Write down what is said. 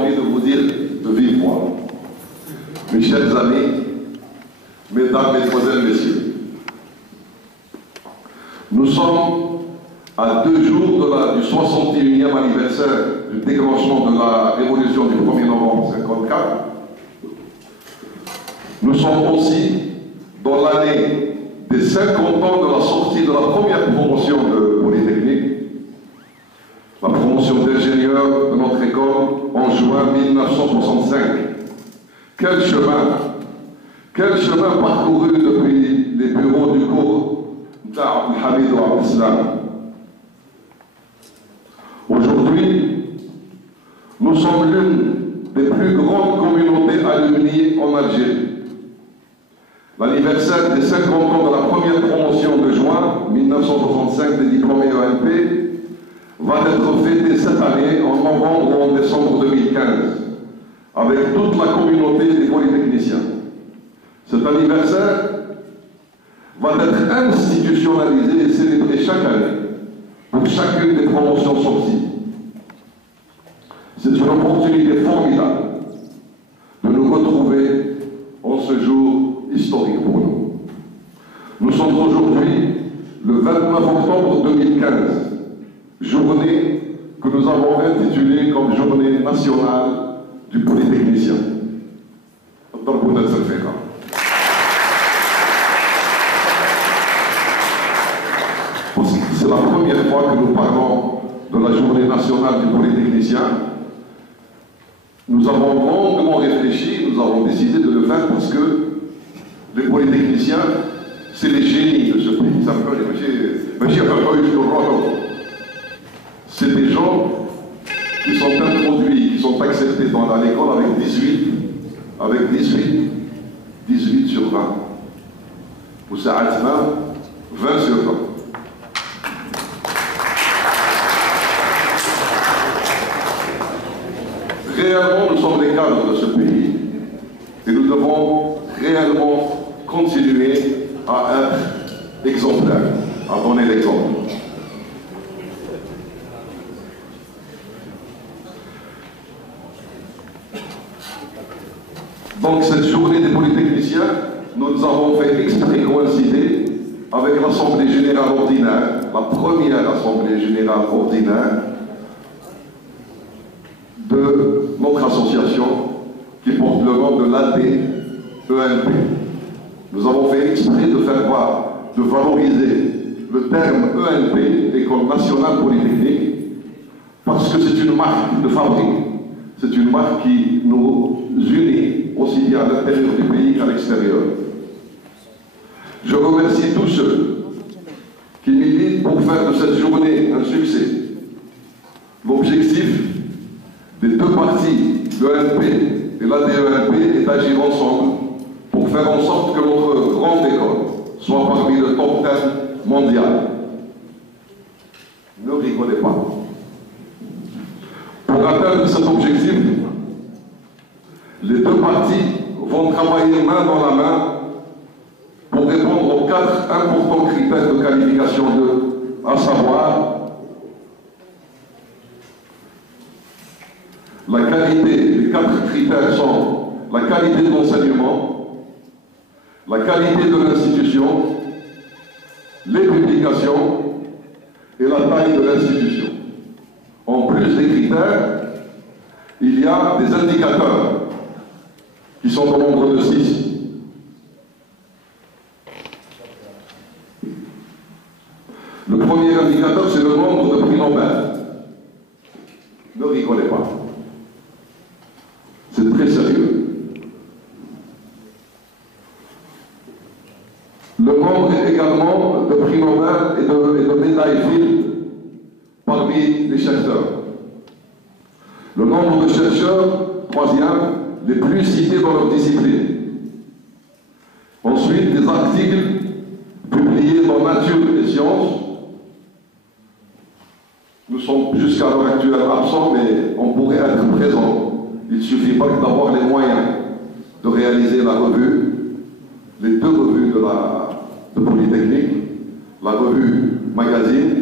envie de vous dire de vive voix. Mes chers amis, mesdames, mesdemoiselles, messieurs, nous sommes à 2 jours du 61e anniversaire du déclenchement de la révolution du 1er novembre 1954. Nous sommes aussi dans l'année des 50 ans de la sortie de la première promotion de Polytechnique, la promotion d'ingénieur de notre école en juin 1965. Quel chemin parcouru depuis les bureaux du cours d'Abdelhamid Abdeslam. Aujourd'hui, nous sommes l'une des plus grandes communautés alumni en Algérie. L'anniversaire des 50 ans de la première promotion de juin 1965 des diplômés ENP va être fêté cette année en novembre ou en décembre 2015 avec toute la communauté des polytechniciens. Cet anniversaire va être institutionnalisé et célébré chaque année pour chacune des promotions sorties. C'est une opportunité formidable de nous retrouver en ce jour historique pour nous. Nous sommes aujourd'hui le 29 octobre 2015, journée que nous avons intitulée comme Journée nationale du polytechnicien. C'est la première fois que nous parlons de la Journée nationale du polytechnicien. Nous avons longuement réfléchi, nous avons décidé de le faire parce que les polytechniciens, c'est les génies de ce pays. C'est des gens qui sont introduits, qui sont acceptés dans l'école avec 18 sur 20. Pour ça, 20 sur 20. Réellement, nous sommes les cadres de ce pays et nous devons réellement continuer à être exemplaires, à donner l'exemple. Donc cette journée des polytechniciens, nous avons fait exprès coïncider avec l'Assemblée Générale Ordinaire, la première Assemblée Générale Ordinaire de notre association qui porte le nom de l'AD-ENP. Nous avons fait exprès de faire voir, de valoriser le terme ENP, École nationale polytechnique, parce que c'est une marque de fabrique, c'est une marque qui nous unit aussi bien à l'intérieur du pays qu'à l'extérieur. Je remercie tous ceux qui militent pour faire de cette journée un succès. L'objectif des deux parties, l'ENP et l'AD-ENP, est d'agir ensemble pour faire en sorte que notre grande école soit parmi le top 10 mondial. Ne rigolez pas. Pour atteindre cet objectif, les deux parties vont travailler main dans la main pour répondre aux 4 importants critères de qualification à savoir la qualité. Les 4 critères sont la qualité de l'enseignement, la qualité de l'institution, les publications et la taille de l'institution. En plus des critères, il y a des indicateurs qui sont au nombre de 6. Le premier indicateur, c'est le nombre de prix Nobel. Ne rigolez pas. C'est très sérieux. Le nombre également de prix Nobel et de médailles Fields parmi les chercheurs. Le nombre de chercheurs, troisième, les plus cités dans leur discipline. Ensuite, des articles publiés dans Nature et Sciences. Nous sommes jusqu'à l'heure actuelle absents, mais on pourrait être présents. Il ne suffit pas d'avoir les moyens de réaliser la revue, les 2 revues de Polytechnique, la revue Magazine